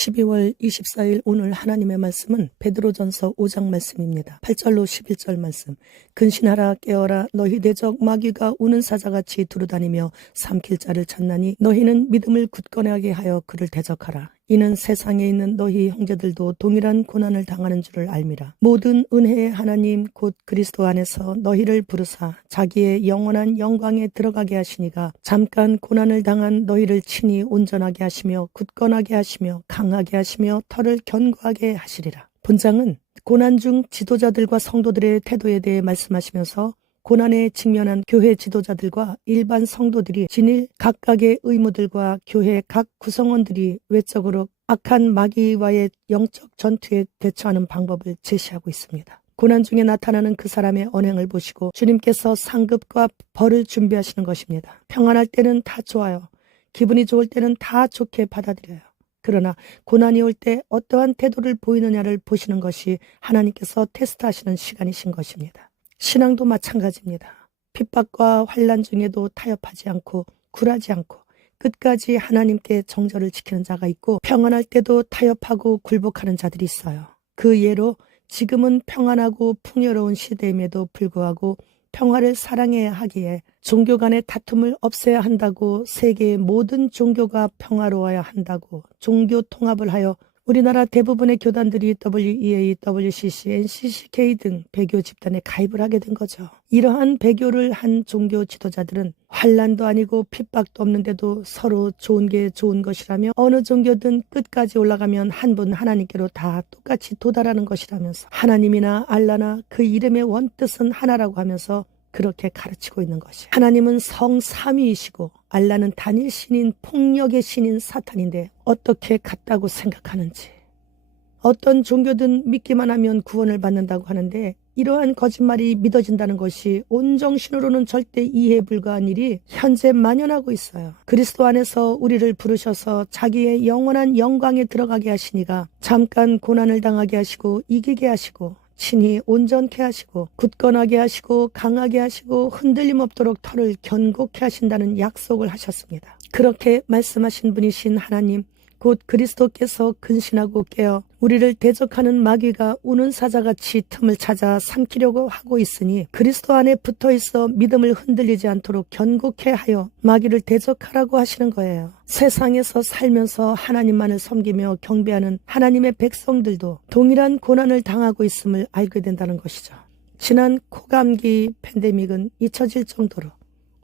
12월 24일 오늘 하나님의 말씀은 베드로전서 5장 말씀입니다. 8절로 11절 말씀. 근신하라 깨어라 너희 대적 마귀가 우는 사자같이 두루다니며 삼킬 자를 찾나니 너희는 믿음을 굳건하게 하여 그를 대적하라. 이는 세상에 있는 너희 형제들도 동일한 고난을 당하는 줄을 알미라. 모든 은혜의 하나님 곧 그리스도 안에서 너희를 부르사 자기의 영원한 영광에 들어가게 하시니가 잠깐 고난을 당한 너희를 친히 온전하게 하시며 굳건하게 하시며 강하게 하시며 터를 견고하게 하시리라. 본장은 고난 중 지도자들과 성도들의 태도에 대해 말씀하시면서 고난에 직면한 교회 지도자들과 일반 성도들이 지닐 각각의 의무들과 교회 각 구성원들이 외적으로 악한 마귀와의 영적 전투에 대처하는 방법을 제시하고 있습니다. 고난 중에 나타나는 그 사람의 언행을 보시고 주님께서 상급과 벌을 준비하시는 것입니다. 평안할 때는 다 좋아요. 기분이 좋을 때는 다 좋게 받아들여요. 그러나 고난이 올 때 어떠한 태도를 보이느냐를 보시는 것이 하나님께서 테스트하시는 시간이신 것입니다. 신앙도 마찬가지입니다. 핍박과 환난 중에도 타협하지 않고 굴하지 않고 끝까지 하나님께 정절을 지키는 자가 있고 평안할 때도 타협하고 굴복하는 자들이 있어요. 그 예로 지금은 평안하고 풍요로운 시대임에도 불구하고 평화를 사랑해야 하기에 종교 간의 다툼을 없애야 한다고 세계의 모든 종교가 평화로워야 한다고 종교 통합을 하여 우리나라 대부분의 교단들이 WEA, WCC, NCCK 등 배교 집단에 가입을 하게 된 거죠. 이러한 배교를 한 종교 지도자들은 환난도 아니고 핍박도 없는데도 서로 좋은 게 좋은 것이라며 어느 종교든 끝까지 올라가면 한 분 하나님께로 다 똑같이 도달하는 것이라면서 하나님이나 알라나 그 이름의 원뜻은 하나라고 하면서 그렇게 가르치고 있는 것이 하나님은 성삼위이시고 알라는 단일 신인 폭력의 신인 사탄인데 어떻게 같다고 생각하는지 어떤 종교든 믿기만 하면 구원을 받는다고 하는데 이러한 거짓말이 믿어진다는 것이 온정신으로는 절대 이해 불가한 일이 현재 만연하고 있어요. 그리스도 안에서 우리를 부르셔서 자기의 영원한 영광에 들어가게 하시니가 잠깐 고난을 당하게 하시고 이기게 하시고 친히 온전케 하시고 굳건하게 하시고 강하게 하시고 흔들림 없도록 터를 견고케 하신다는 약속을 하셨습니다. 그렇게 말씀하신 분이신 하나님 곧 그리스도께서 근신하고 깨어 우리를 대적하는 마귀가 우는 사자같이 틈을 찾아 삼키려고 하고 있으니 그리스도 안에 붙어있어 믿음을 흔들리지 않도록 견고케 하여 마귀를 대적하라고 하시는 거예요. 세상에서 살면서 하나님만을 섬기며 경배하는 하나님의 백성들도 동일한 고난을 당하고 있음을 알게 된다는 것이죠. 지난 코감기 팬데믹은 잊혀질 정도로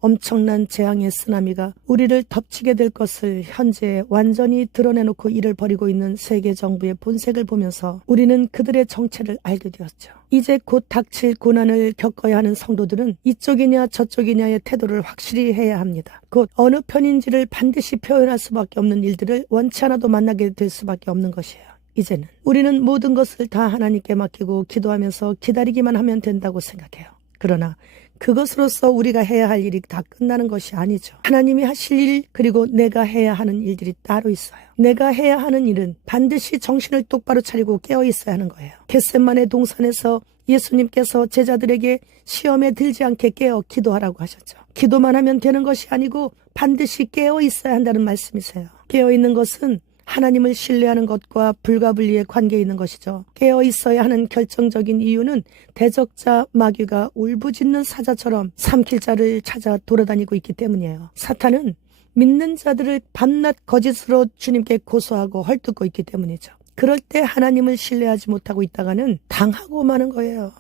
엄청난 재앙의 쓰나미가 우리를 덮치게 될 것을 현재 완전히 드러내놓고 이를 벌이고 있는 세계 정부의 본색을 보면서 우리는 그들의 정체를 알게 되었죠. 이제 곧 닥칠 고난을 겪어야 하는 성도들은 이쪽이냐 저쪽이냐의 태도를 확실히 해야 합니다. 곧 어느 편인지를 반드시 표현할 수밖에 없는 일들을 원치 않아도 만나게 될 수밖에 없는 것이에요. 이제는 우리는 모든 것을 다 하나님께 맡기고 기도하면서 기다리기만 하면 된다고 생각해요. 그러나 그것으로서 우리가 해야 할 일이 다 끝나는 것이 아니죠. 하나님이 하실 일 그리고 내가 해야 하는 일들이 따로 있어요. 내가 해야 하는 일은 반드시 정신을 똑바로 차리고 깨어 있어야 하는 거예요. 겟세마네 동산에서 예수님께서 제자들에게 시험에 들지 않게 깨어 기도하라고 하셨죠. 기도만 하면 되는 것이 아니고 반드시 깨어 있어야 한다는 말씀이세요. 깨어 있는 것은 하나님을 신뢰하는 것과 불가분리의 관계에 있는 것이죠. 깨어 있어야 하는 결정적인 이유는 대적자 마귀가 울부짖는 사자처럼 삼킬 자를 찾아 돌아다니고 있기 때문이에요. 사탄은 믿는 자들을 밤낮 거짓으로 주님께 고소하고 헐뜯고 있기 때문이죠. 그럴 때 하나님을 신뢰하지 못하고 있다가는 당하고 마는 거예요.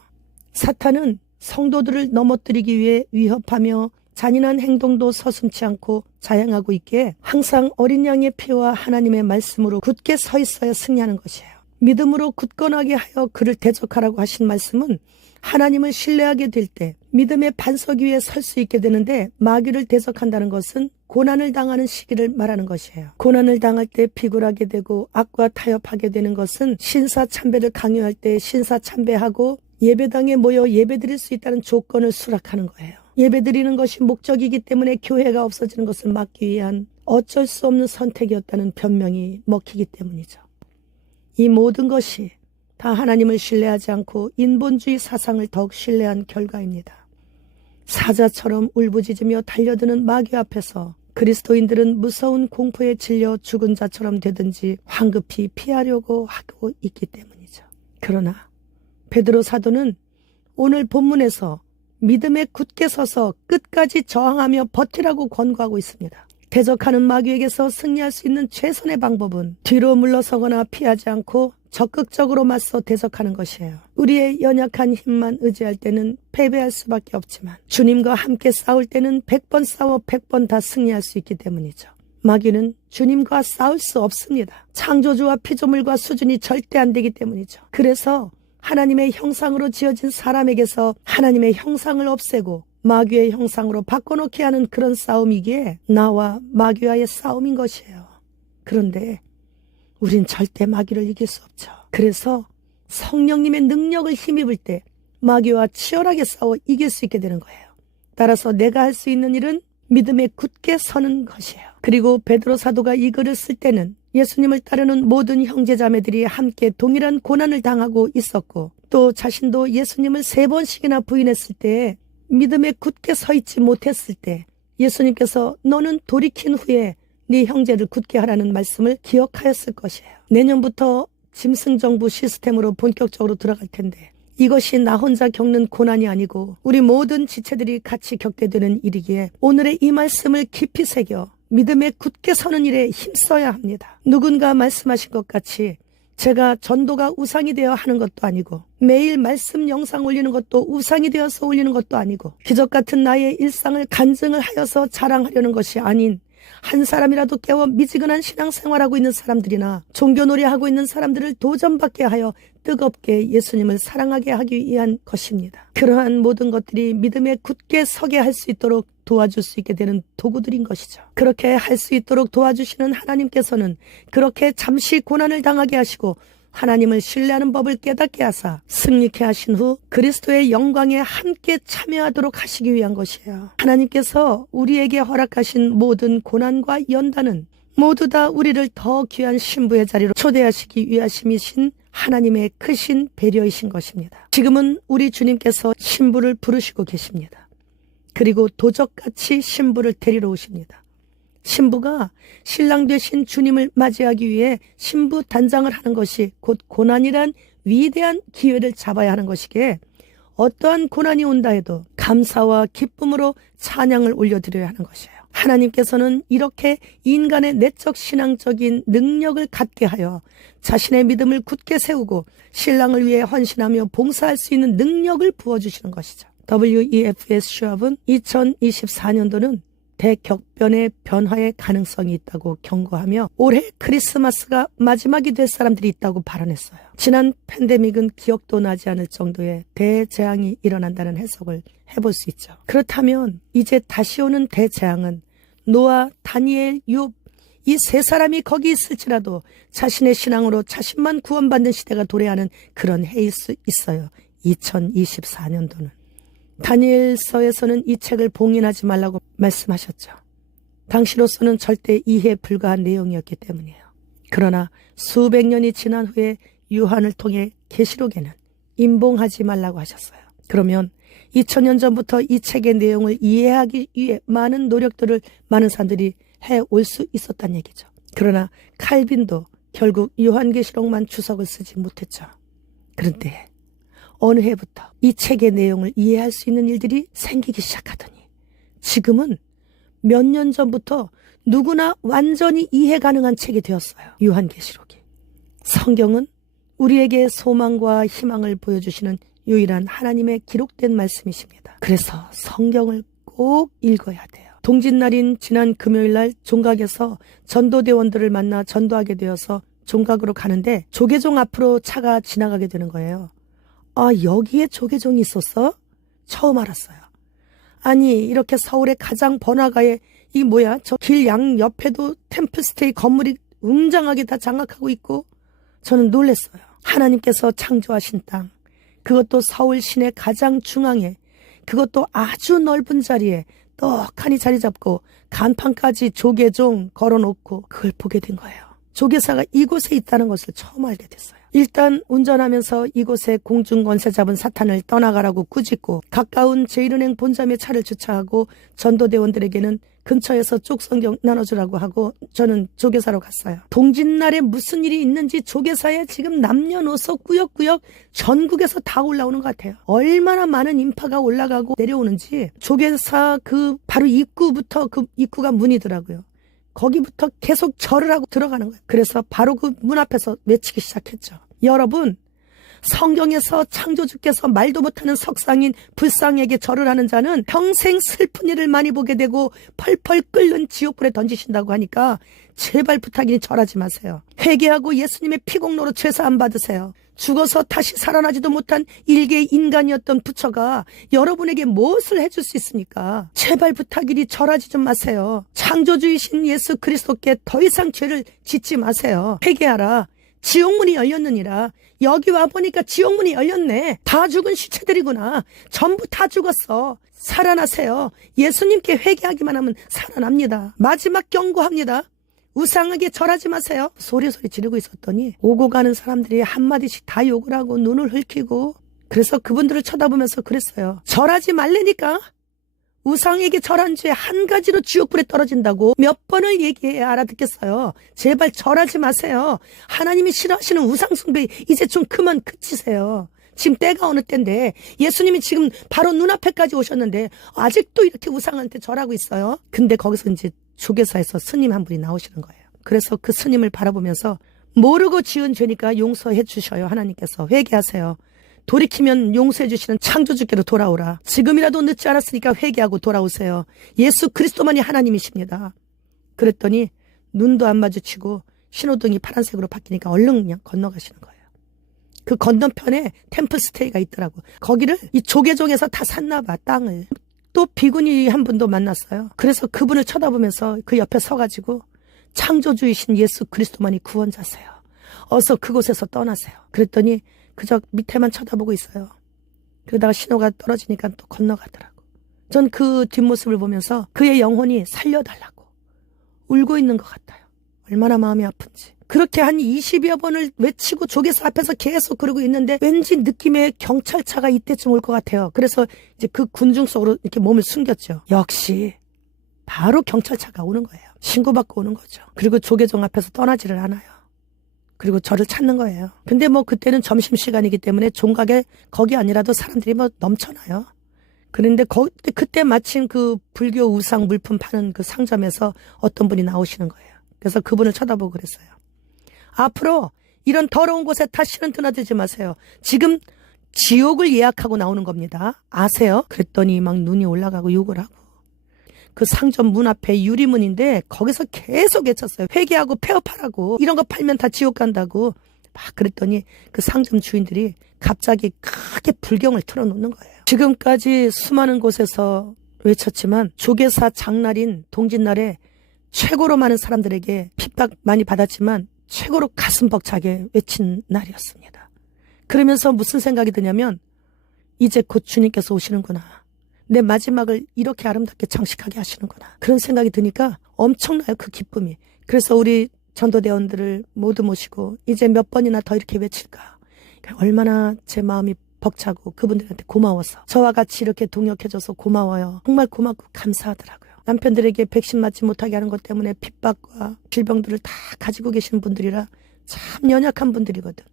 사탄은 성도들을 넘어뜨리기 위해 위협하며 잔인한 행동도 서슴지 않고 자행하고 있기에 항상 어린 양의 피와 하나님의 말씀으로 굳게 서 있어야 승리하는 것이에요. 믿음으로 굳건하게 하여 그를 대적하라고 하신 말씀은 하나님을 신뢰하게 될 때 믿음의 반석 위에 설 수 있게 되는데 마귀를 대적한다는 것은 고난을 당하는 시기를 말하는 것이에요. 고난을 당할 때 비굴하게 되고 악과 타협하게 되는 것은 신사참배를 강요할 때 신사참배하고 예배당에 모여 예배드릴 수 있다는 조건을 수락하는 거예요. 예배드리는 것이 목적이기 때문에 교회가 없어지는 것을 막기 위한 어쩔 수 없는 선택이었다는 변명이 먹히기 때문이죠. 이 모든 것이 다 하나님을 신뢰하지 않고 인본주의 사상을 더욱 신뢰한 결과입니다. 사자처럼 울부짖으며 달려드는 마귀 앞에서 그리스도인들은 무서운 공포에 질려 죽은 자처럼 되든지 황급히 피하려고 하고 있기 때문이죠. 그러나 베드로 사도는 오늘 본문에서 믿음에 굳게 서서 끝까지 저항하며 버티라고 권고하고 있습니다. 대적하는 마귀에게서 승리할 수 있는 최선의 방법은 뒤로 물러서거나 피하지 않고 적극적으로 맞서 대적하는 것이에요. 우리의 연약한 힘만 의지할 때는 패배할 수밖에 없지만 주님과 함께 싸울 때는 100번 싸워 100번 다 승리할 수 있기 때문이죠. 마귀는 주님과 싸울 수 없습니다. 창조주와 피조물과 수준이 절대 안 되기 때문이죠. 그래서 하나님의 형상으로 지어진 사람에게서 하나님의 형상을 없애고 마귀의 형상으로 바꿔놓게 하는 그런 싸움이기에 나와 마귀와의 싸움인 것이에요. 그런데 우린 절대 마귀를 이길 수 없죠. 그래서 성령님의 능력을 힘입을 때 마귀와 치열하게 싸워 이길 수 있게 되는 거예요. 따라서 내가 할 수 있는 일은 믿음에 굳게 서는 것이에요. 그리고 베드로 사도가 이 글을 쓸 때는 예수님을 따르는 모든 형제자매들이 함께 동일한 고난을 당하고 있었고 또 자신도 예수님을 3번씩이나 부인했을 때 믿음에 굳게 서 있지 못했을 때 예수님께서 너는 돌이킨 후에 네 형제를 굳게 하라는 말씀을 기억하였을 것이에요. 내년부터 짐승정부 시스템으로 본격적으로 들어갈 텐데 이것이 나 혼자 겪는 고난이 아니고 우리 모든 지체들이 같이 겪게 되는 일이기에 오늘의 이 말씀을 깊이 새겨 믿음에 굳게 서는 일에 힘써야 합니다. 누군가 말씀하신 것 같이 제가 전도가 우상이 되어 하는 것도 아니고 매일 말씀 영상 올리는 것도 우상이 되어서 올리는 것도 아니고 기적 같은 나의 일상을 간증을 하여서 자랑하려는 것이 아닌 한 사람이라도 깨워 미지근한 신앙생활하고 있는 사람들이나 종교놀이하고 있는 사람들을 도전받게 하여 뜨겁게 예수님을 사랑하게 하기 위한 것입니다. 그러한 모든 것들이 믿음에 굳게 서게 할 수 있도록 도와줄 수 있게 되는 도구들인 것이죠. 그렇게 할 수 있도록 도와주시는 하나님께서는 그렇게 잠시 고난을 당하게 하시고 하나님을 신뢰하는 법을 깨닫게 하사 승리케 하신 후 그리스도의 영광에 함께 참여하도록 하시기 위한 것이에요. 하나님께서 우리에게 허락하신 모든 고난과 연단은 모두 다 우리를 더 귀한 신부의 자리로 초대하시기 위하심이신 하나님의 크신 배려이신 것입니다. 지금은 우리 주님께서 신부를 부르시고 계십니다. 그리고 도적같이 신부를 데리러 오십니다. 신부가 신랑 되신 주님을 맞이하기 위해 신부 단장을 하는 것이 곧 고난이란 위대한 기회를 잡아야 하는 것이기에 어떠한 고난이 온다 해도 감사와 기쁨으로 찬양을 올려드려야 하는 것이에요. 하나님께서는 이렇게 인간의 내적 신앙적인 능력을 갖게 하여 자신의 믿음을 굳게 세우고 신랑을 위해 헌신하며 봉사할 수 있는 능력을 부어주시는 것이죠. WEFS 시합은 2024년도는 대격변의 변화의 가능성이 있다고 경고하며 올해 크리스마스가 마지막이 될 사람들이 있다고 발언했어요. 지난 팬데믹은 기억도 나지 않을 정도의 대재앙이 일어난다는 해석을 해볼 수 있죠. 그렇다면 이제 다시 오는 대재앙은 노아, 다니엘, 욥 이 3사람이 거기 있을지라도 자신의 신앙으로 자신만 구원받는 시대가 도래하는 그런 해일 수 있어요. 2024년도는. 다니엘서에서는 이 책을 봉인하지 말라고 말씀하셨죠. 당시로서는 절대 이해에 불과한 내용이었기 때문이에요. 그러나 수백 년이 지난 후에 요한을 통해 계시록에는 임봉하지 말라고 하셨어요. 그러면 2000년 전부터 이 책의 내용을 이해하기 위해 많은 노력들을 많은 사람들이 해올 수 있었다는 얘기죠. 그러나 칼빈도 결국 요한계시록만 주석을 쓰지 못했죠. 그런데 어느 해부터 이 책의 내용을 이해할 수 있는 일들이 생기기 시작하더니 지금은 몇 년 전부터 누구나 완전히 이해 가능한 책이 되었어요. 요한계시록이. 성경은 우리에게 소망과 희망을 보여주시는 유일한 하나님의 기록된 말씀이십니다. 그래서 성경을 꼭 읽어야 돼요. 동짓날인 지난 금요일날 종각에서 전도대원들을 만나 전도하게 되어서 종각으로 가는데 조계종 앞으로 차가 지나가게 되는 거예요. 아, 여기에 조계종이 있었어? 처음 알았어요. 아니, 이렇게 서울의 가장 번화가에 이 뭐야? 저 길 양 옆에도 템플스테이 건물이 웅장하게 다 장악하고 있고 저는 놀랐어요. 하나님께서 창조하신 땅, 그것도 서울 시내 가장 중앙에, 그것도 아주 넓은 자리에 떡하니 자리 잡고 간판까지 조계종 걸어놓고 그걸 보게 된 거예요. 조계사가 이곳에 있다는 것을 처음 알게 됐어요. 일단 운전하면서 이곳에 공중권세 잡은 사탄을 떠나가라고 꾸짖고 가까운 제1은행 본점에 차를 주차하고 전도대원들에게는 근처에서 쪽성경 나눠주라고 하고 저는 조계사로 갔어요. 동짓날에 무슨 일이 있는지 조계사에 지금 남녀노소 꾸역꾸역 전국에서 다 올라오는 것 같아요. 얼마나 많은 인파가 올라가고 내려오는지 조계사 그 바로 입구부터 그 입구가 문이더라고요. 거기부터 계속 절을 하고 들어가는 거예요. 그래서 바로 그 문 앞에서 외치기 시작했죠. 여러분, 성경에서 창조주께서 말도 못하는 석상인 불상에게 절을 하는 자는 평생 슬픈 일을 많이 보게 되고 펄펄 끓는 지옥불에 던지신다고 하니까 제발 부탁이니 절하지 마세요. 회개하고 예수님의 피공로로 죄사함 받으세요. 죽어서 다시 살아나지도 못한 일개의 인간이었던 부처가 여러분에게 무엇을 해줄 수 있습니까? 제발 부탁이니 절하지 좀 마세요. 창조주이신 예수 그리스도께 더 이상 죄를 짓지 마세요. 회개하라. 지옥문이 열렸느니라. 여기 와보니까 지옥문이 열렸네. 다 죽은 시체들이구나. 전부 다 죽었어. 살아나세요. 예수님께 회개하기만 하면 살아납니다. 마지막 경고합니다. 우상에게 절하지 마세요. 소리 지르고 있었더니 오고 가는 사람들이 한마디씩 다 욕을 하고 눈을 흘키고, 그래서 그분들을 쳐다보면서 그랬어요. 절하지 말래니까. 우상에게 절한 죄 한 가지로 지옥불에 떨어진다고 몇 번을 얘기해야 알아듣겠어요. 제발 절하지 마세요. 하나님이 싫어하시는 우상숭배 이제 좀 그만 그치세요. 지금 때가 어느 때인데 예수님이 지금 바로 눈앞에까지 오셨는데 아직도 이렇게 우상한테 절하고 있어요. 근데 거기서 이제 조계사에서 스님 한 분이 나오시는 거예요. 그래서 그 스님을 바라보면서 모르고 지은 죄니까 용서해 주셔요. 하나님께서 회개하세요. 돌이키면 용서해 주시는 창조주께로 돌아오라. 지금이라도 늦지 않았으니까 회개하고 돌아오세요. 예수 그리스도만이 하나님이십니다. 그랬더니 눈도 안 마주치고 신호등이 파란색으로 바뀌니까 얼른 그냥 건너가시는 거예요. 그 건너편에 템플스테이가 있더라고. 거기를 이 조계종에서 다 샀나 봐, 땅을. 또 비구니 한 분도 만났어요. 그래서 그분을 쳐다보면서 그 옆에 서가지고 창조주이신 예수 그리스도만이 구원자세요. 어서 그곳에서 떠나세요. 그랬더니 그저 밑에만 쳐다보고 있어요. 그러다가 신호가 떨어지니까 또 건너가더라고. 전 그 뒷모습을 보면서 그의 영혼이 살려달라고 울고 있는 것 같아요. 얼마나 마음이 아픈지. 그렇게 한 20여 번을 외치고 조계사 앞에서 계속 그러고 있는데 왠지 느낌에 경찰차가 이때쯤 올 것 같아요. 그래서 이제 그 군중 속으로 이렇게 몸을 숨겼죠. 역시 바로 경찰차가 오는 거예요. 신고받고 오는 거죠. 그리고 조계종 앞에서 떠나지를 않아요. 그리고 저를 찾는 거예요. 근데 뭐 그때는 점심시간이기 때문에 종각에 거기 아니라도 사람들이 뭐 넘쳐나요. 그런데 그때 마침 그 불교 우상 물품 파는 그 상점에서 어떤 분이 나오시는 거예요. 그래서 그분을 쳐다보고 그랬어요. 앞으로 이런 더러운 곳에 다시는 드나들지 마세요. 지금 지옥을 예약하고 나오는 겁니다. 아세요? 그랬더니 막 눈이 올라가고 욕을 하고. 그 상점 문 앞에 유리문인데 거기서 계속 외쳤어요. 회개하고 폐업하라고. 이런 거 팔면 다 지옥 간다고. 막 그랬더니 그 상점 주인들이 갑자기 크게 불경을 틀어놓는 거예요. 지금까지 수많은 곳에서 외쳤지만 조계사 장날인 동짓날에 최고로 많은 사람들에게 핍박 많이 받았지만 최고로 가슴 벅차게 외친 날이었습니다. 그러면서 무슨 생각이 드냐면 이제 곧 주님께서 오시는구나. 내 마지막을 이렇게 아름답게 장식하게 하시는구나. 그런 생각이 드니까 엄청나요, 그 기쁨이. 그래서 우리 전도대원들을 모두 모시고 이제 몇 번이나 더 이렇게 외칠까. 얼마나 제 마음이 벅차고 그분들한테 고마워서 저와 같이 이렇게 동역해줘서 고마워요. 정말 고맙고 감사하더라고요. 남편들에게 백신 맞지 못하게 하는 것 때문에 핍박과 질병들을 다 가지고 계시는 분들이라 참 연약한 분들이거든.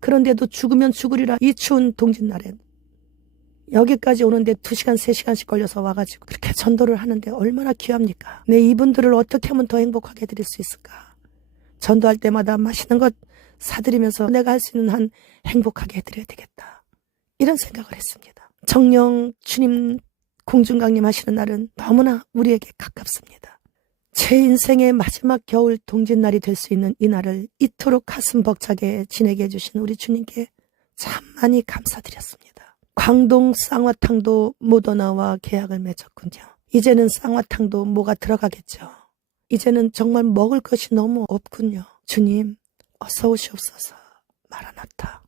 그런데도 죽으면 죽으리라 이 추운 동짓날엔 여기까지 오는데 2시간, 3시간씩 걸려서 와가지고 그렇게 전도를 하는데 얼마나 귀합니까? 내 이분들을 어떻게 하면 더 행복하게 해드릴 수 있을까? 전도할 때마다 맛있는 것 사드리면서 내가 할 수 있는 한 행복하게 해드려야 되겠다. 이런 생각을 했습니다. 정령 주님 공중강림 하시는 날은 너무나 우리에게 가깝습니다. 제 인생의 마지막 겨울 동짓날이 될 수 있는 이 날을 이토록 가슴 벅차게 지내게 해주신 우리 주님께 참 많이 감사드렸습니다. 광동 쌍화탕도 모더나와 계약을 맺었군요. 이제는 쌍화탕도 뭐가 들어가겠죠. 이제는 정말 먹을 것이 너무 없군요. 주님 어서 오시옵소서. 마라나타.